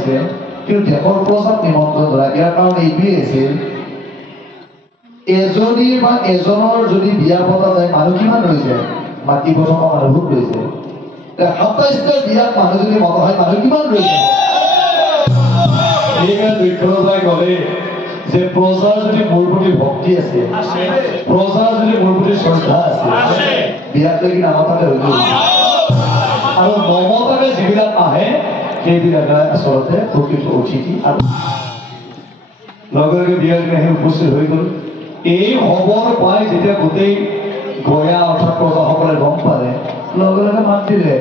পাইছে কিন্তু দেশৰ প্ৰজাক নিমন্ত্ৰণ ধৰা ইয়াৰ কাৰণ এইটোৱেই আছিল এজনীৰ বা এজনৰ যদি বিয়া পতা যায় মানুহ কিমান ৰৈ যায় মাতিব থকা মানুহক ৰৈ যায় ২৭টা বিয়াত মানুহ যদি মতা হয় মানুহ কিমান ৰৈ যায় এইকাৰণে দুৰ্ঘটনাই ক'লে যে প্ৰজাৰ যদি মোৰ প্ৰতি ভক্তি আছে প্ৰজাৰ যদি মোৰ প্ৰতি শ্ৰদ্ধা আছে বিয়াত লাগি নামাতাকে হৈ গ'ল আৰু নমতাকে যিবিলাক আহে সেইবিলাকে আচলতে প্ৰকৃত অতিথি আৰু লগে লগে বিয়াৰ দিনা সেই উপস্থিত হৈ গ'ল এই খবৰ পাই যেতিয়া গোটেই গয়া অৰ্থাৎ প্ৰজাসকলে গম পালে লগে লগে মাত দিলে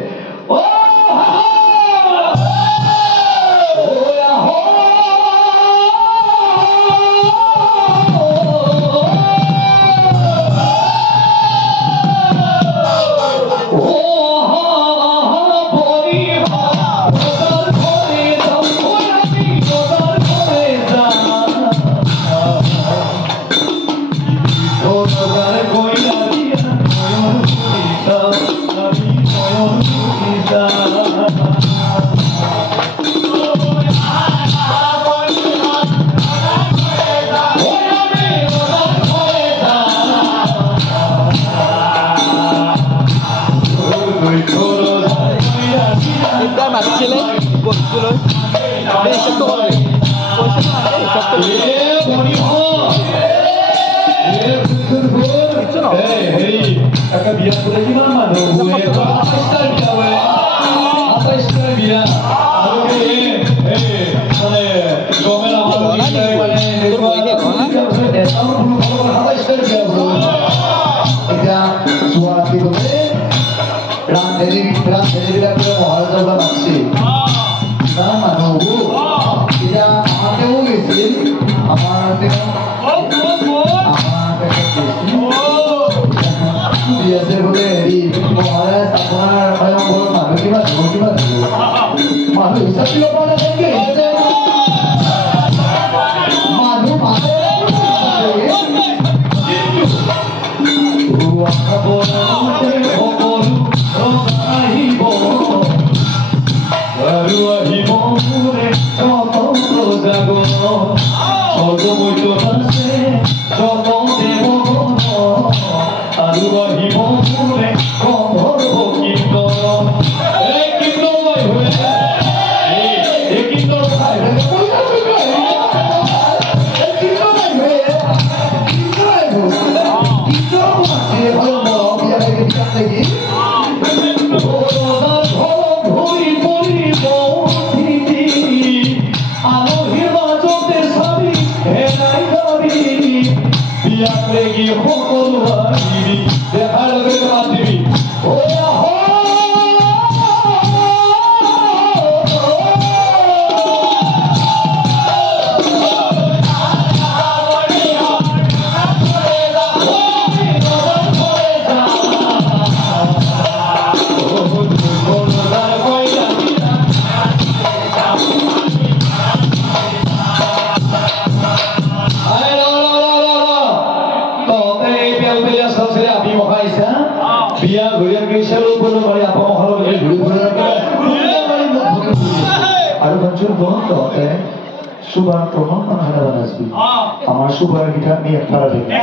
আমার সুপার গিটার আমি একবার দেখি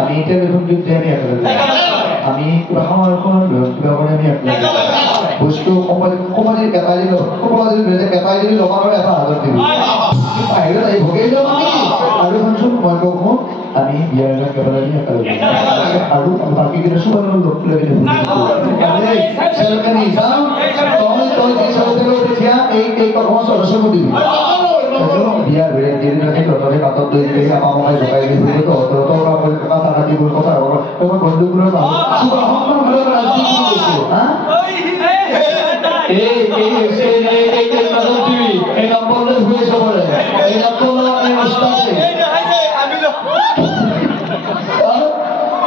আমি এটা দেখুন কিন্তু আমি একবার দেখি আমি আমার কোন ব্যবহার আমি একবার বস্তু কোমাজি কেটাই দিল কোমাজি বেজে কেটাই দিল লগাৰ এটা হাজাৰ দিবি বাহিৰত আহি ভগেই যাম আৰু শুনছো মই কওঁ আমি বিয়াৰ কেটাই আমি একবাৰ দেখি আৰু বাকি কিটা সুপাৰ লোক লাগি দেখি আমি সেলকানি যাম তই যে সৰতে দেখিয়া এই কথা সৰস্বতী দিবি বিয়াৰ বেলেগ দিন ৰাখি তহঁতে কাটত লৈ গৈ আমাৰ মই জোকাই দিবি তহঁতৰ কথা ৰাতিবোৰ কথা হ'ব মই বন্ধুবোৰৰ এই নম্বৰলৈ ঘূৰি চাবলে এই নম্বৰলৈ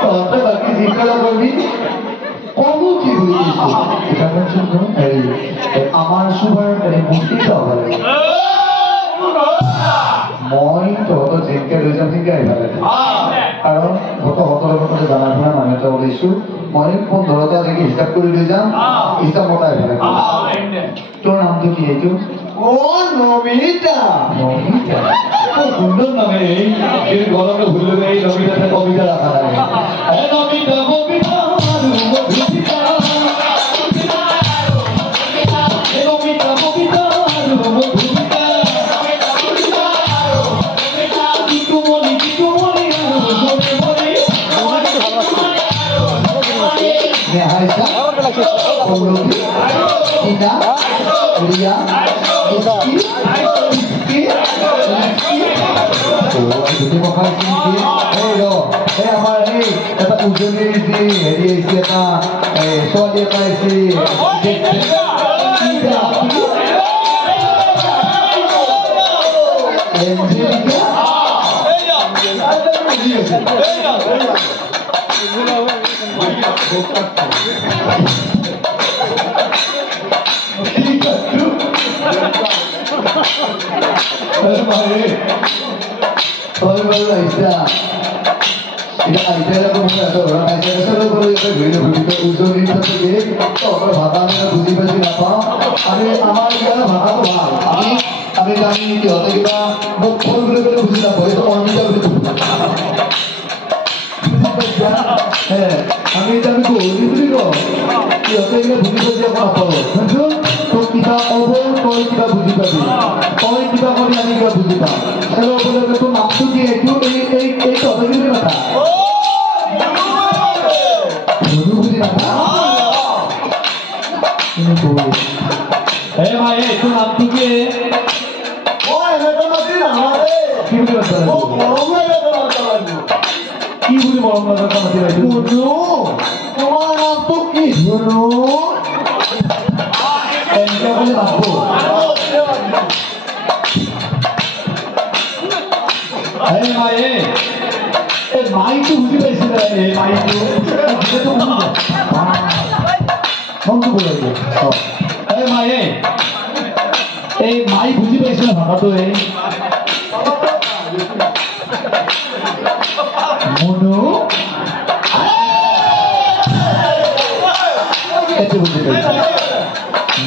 তহঁতে বাকী যিকলা কৰিবি কমো কি হৈ আমাৰ চুবাৰ মূৰ্তিটো হ'ব লাগে মই তহঁতৰ যেনেকে লৈ যাম তেনেকে আহিব লাগে কাৰণ গতহঁতৰ কথা জানা শুনা মানুহ এটা ওলাইছো মই 15টা দেখি হিচাপ কৰি লৈ যাম হিচাপ মতা আহিব লাগে তোৰ নামটো কি এইটো ও নমিতা নমিতা খুব সুন্দর নামে এই গরমে ভুলবে এই নমিতাতে কবিতা রাখা লাগে নমিতা কবিতা নমিতা কবিতা Ina, Ria, Iski, itu makan sini. Yo, amar ni, kata ujung ni ini kata, soal dia apa sih?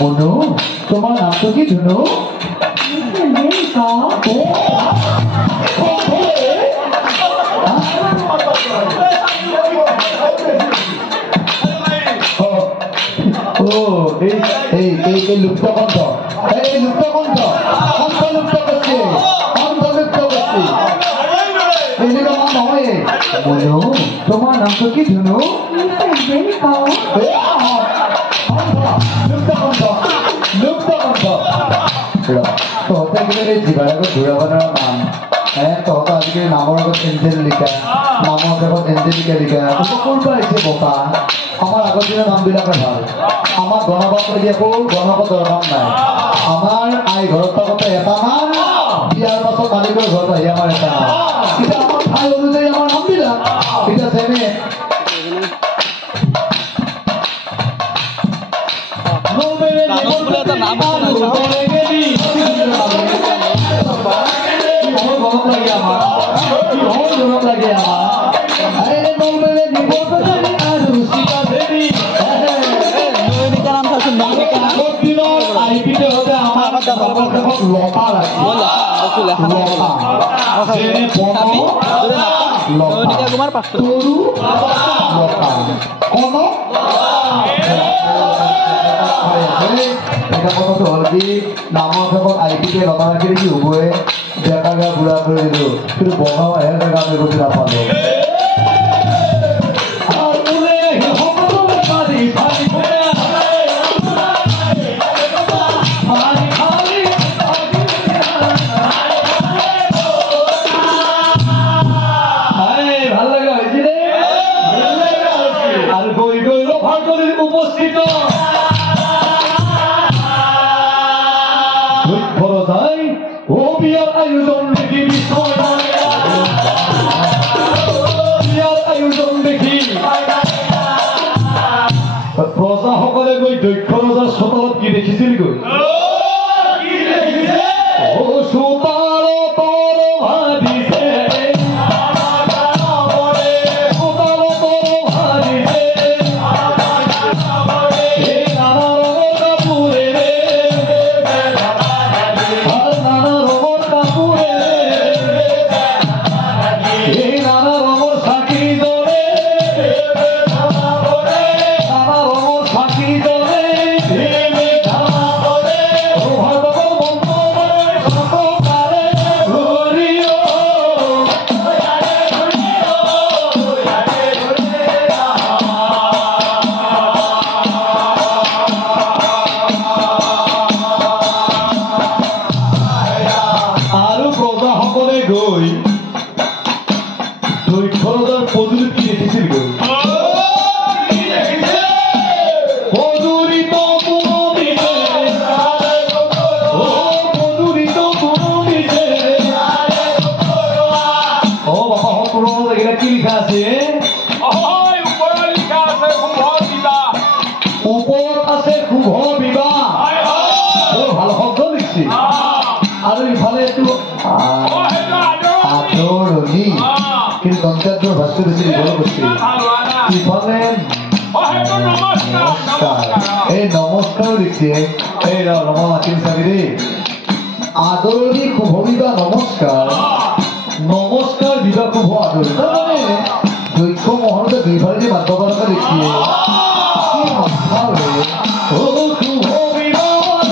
Mono, তোমার নাম তো কি ধুনু? এই লুপ্ত কণ্ঠ, এই লুপ্ত কণ্ঠ, কণ্ঠ লুপ্ত করছে, কণ্ঠ লুপ্ত করছে। এই যে তোমার নহয়, মনু, তোমার নাম তো কি ধুনু? তহঁতে কিনে জীৱাৰ আগত ঘূৰাব নোৱাৰা নাম তহঁতৰ আজিকালি নামৰ আগত এঞ্জেল লিখা নামৰ আগত এঞ্জেলিকা লিখা ক'ৰ পৰা আহিছে বতা আমাৰ আগৰ দিনৰ নামবিলাকে ভাল আমাৰ গণবাদ বুলি একো গণপদৰ নাম নাই আমাৰ আই ঘৰত থাকোঁতে এটা নাম বিয়াৰ পাছত মালিকৰ ঘৰত আহি আমাৰ এটা নাম এতিয়া আমাৰ ঠাই অনুযায়ী আমাৰ নামবিলাক এতিয়া যেনে নামৰ শেষত আইপিকে লতা ৰাখি কি হ'বই ডেকা গা বুঢ়া কৰি দিলোঁ কিন্তু বগাও আহে জেগা আমি বুজি নাপালোঁ প্ৰজাসকলে গৈ দক্ষ ৰজাৰ চোতালত কি দেখিছিল গৈ ওপৰত আছে শুভ বিবাহ বৰ ভাল শব্দ লিখিছে আৰু ইফালে এইটো আদৰণি কিন্তু দন্তাত্বৰ ভাস্কৰ দিছে ইফালে কৈছে ইফালে এই নমস্কাৰ লিখিছে এই ৰমা মাতিম চাবি দেই আদৰণি শুভ বিবাহ নমস্কাৰ নমস্কাৰ বিবাহ শুভ আদৰণি তাৰমানে দক্ষ মহলতে দুইফালে যে মাতব লগা দেখিয়ে কি কথা